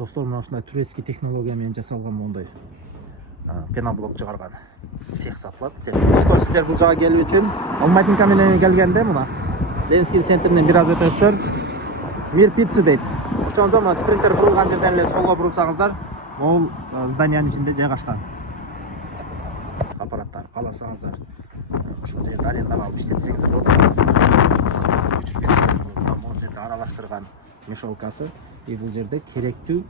Достор, мына ушундай турецкий технология менен жасалган мондай пеноблок чыгарган цех сатылат. Достор, сиздер бул жака келүү үчүн Алматинка менен келгенде мына Ленинский центринен бир аз өтөсүздөр Мир пицца дейт. Ошондо мына спринтер курулган жерден эле солго бурулсаңыздар, бул зданиянын ичинде жайгашкан. Аппараттар кааласаңыздар ушул жерде арендага алып иштетсеңиздер болот, кааласаңыздар көчүрүп болот. Бул жерде аралаштырган мешалкасы, бул жерде керектүү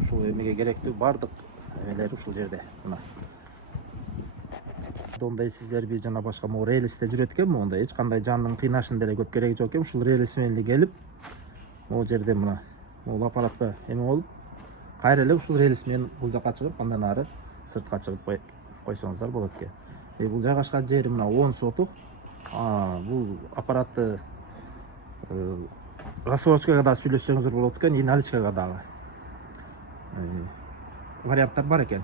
ушул эмеге керектүү бардык эмелер ушул жерде. Мына ондай сиздерби жана башка могу релисте жүрөт экен, мондай эч кандай жандын кыйнашын деле көп кереги жок экен. Ушул релис менен келип, могу жерде мына могу аппаратка эме болуп, кайра эле ушул релис менен бул жака чыгып, андан ары сыртка чыгып койсоңуздар болот экен. Бул жайгашкан жери мына 10 сотук. Бул аппаратты рассрочкага да сүйлөшсөңүздөр болот экен, и наличкага дагы варианттар бар экен.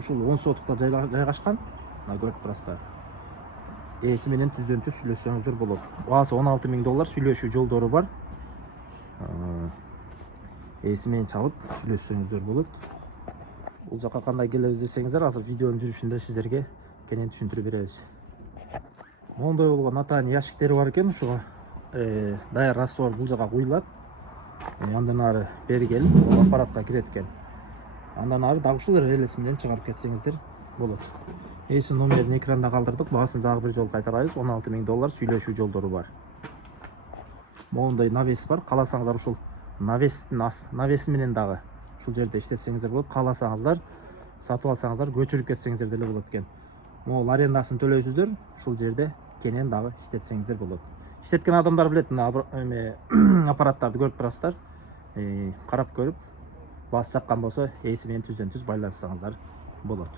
Ушул 10 сотукта жайгашкан. Мына көрүп турасыздар. Ээси менен түздөн-түз сүйлөшсөңүздөр болот. Баасы $16,000 сүйлөшүү жолдору бар. Ээси менен чалып сүйлөшсөңүздөр болот. Бул жака кандай келебиз десеңиздер, азыр видеонун жүрүшүндө сиздерге кенен түшүндүрүп беребиз. Моундай болгон атайын ящиктери бар экен. Ушуга даяр раствор бул жака куюлат. Андан ары бери келип, аппаратка кирет экен. Андан ары дагы ушул релис менен чыгарып кетсеңиздер болот. Ээси номерин экранда калтырдык. Баасын дагы бир жолу кайтарабыз. $16,000 сүйлөшүү жолдору бар. Моундай навес бар. Кааласаңыздар ушул навеси менен дагы ушул жерде иштетсеңиздер болот. Кааласаңыздар сатып алсаңыздар, көчүрүп кетсеңиздер деле болот экен. Могул арендасын төлөйсүздөр, ушул жерде кенен дагы иштетсеңиздер болот. Иштеткен адамдар билет, мына аппараттарды көрүп турасыздар. Карап көрүп, баасы чаккан болсо, ээси менен түздөн-түз байланышсаңыздар болот.